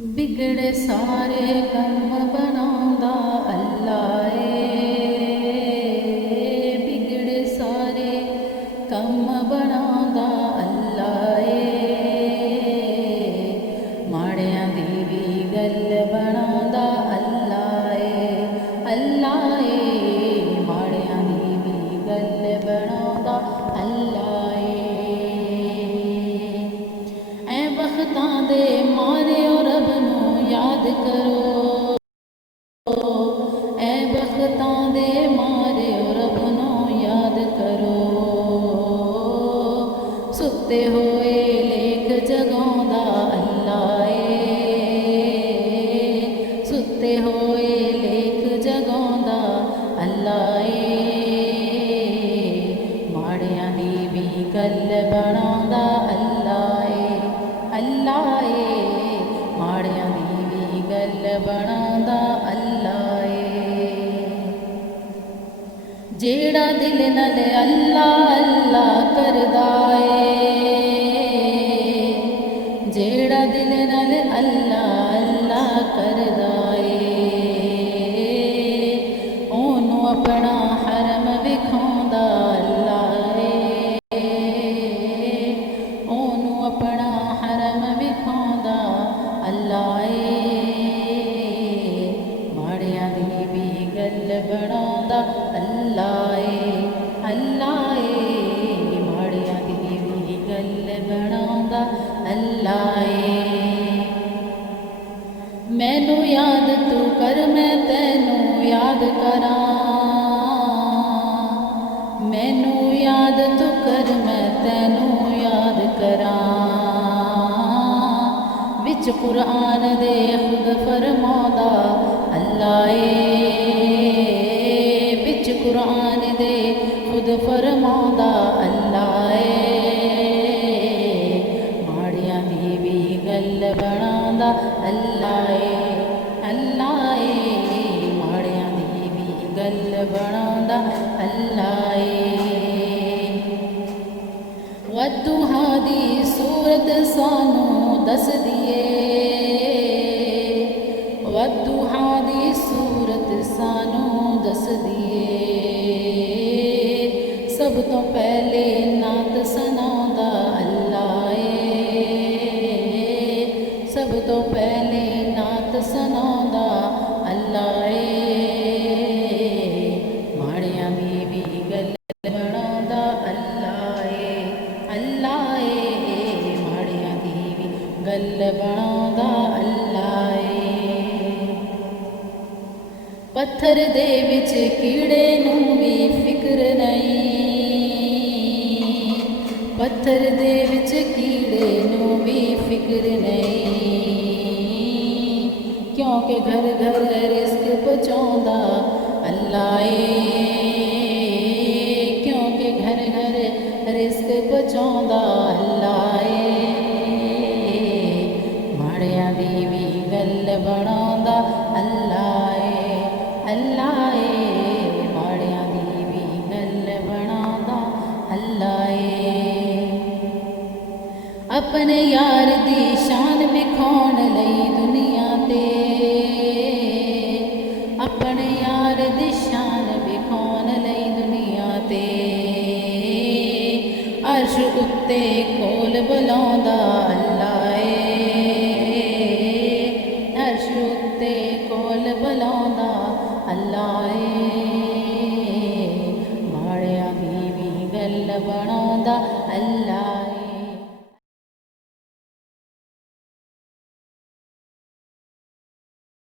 बिगड़े सारे कम बनांदा अल्लाह बिगड़े सारे कम बनांदा अल्लाह माड़ियां दी भी गल बनांदा अल्लाह अल्लाह माड़ियां दी भी गल बनांदा अल्लाह ऐ बख्तां दे मारे याद करो ऐ बख्तां दे मारे रब नूं याद करो सुते होए लेख जगांदा अल्लाह सुते होए लेख जगांदा अल्लाह माड़ियां दी भी गल बनांदा अल्लाह अल्लाह माड़ियां दी गल बनांदा अल्लाह जेड़ा दिल नाल अल्लाह अल्लाह करदा जेड़ा दिल नाल अल्लाह अल्लाह करदा ओनू अपना हरम विखांदा अल्लाह ओनू अपना हरम विखांदा अल्लाह बनांदा अल्लाह अल्लाह माड़ियां दी भी गल बनांदा अल्लाह मैनू याद तू कर मैं तैनू याद करां मैनू याद तू कर मैं तैनू याद करां विच कुरान दे खुद फरमांदा अल्लाह कुरान दे खुद फरमांदा अल्लाह माड़ियां दी भी गल बनांदा अल्लाह अल्लाह माड़ियां दी भी गल बनांदा अल्लाह वद्दुहा दी सूरत सानू दस दिए वद्दुहा दी सूरत सानू दस दिए सब तो पहले नात सनांदा अल्लाह सब तो पहले नात सनांदा अल्लाह माड़ियां दी भी गल बनांदा अल्लाह अल्लाह माड़ियां दी भी गल बनांदा अल्लाह पत्थर दे विच कीड़े नूं भी फिक्र नहीं पत्थर दे विच कीड़े नूं भी फिक्र नहीं क्योंकि घर घर रिस्क पहुँचांदा अल्लाह क्योंकि घर घर रिस्क पहुँचांदा अल्लाह माड़ियां दी भी गल बनांदा अल्लाह अल्लाह माड़ियां दी भी गल बनांदा अल्लाह अपने यार दी शान विखाउण लई दुनिया ते अपने यार दी शान विखाउण लई दुनिया ते अर्श उत्ते कोल बुलांदा अल्लाह अर्श उत्ते कोल बुलांदा अल्लाह माड़ियां दी भी गल बनांदा अल्लाह।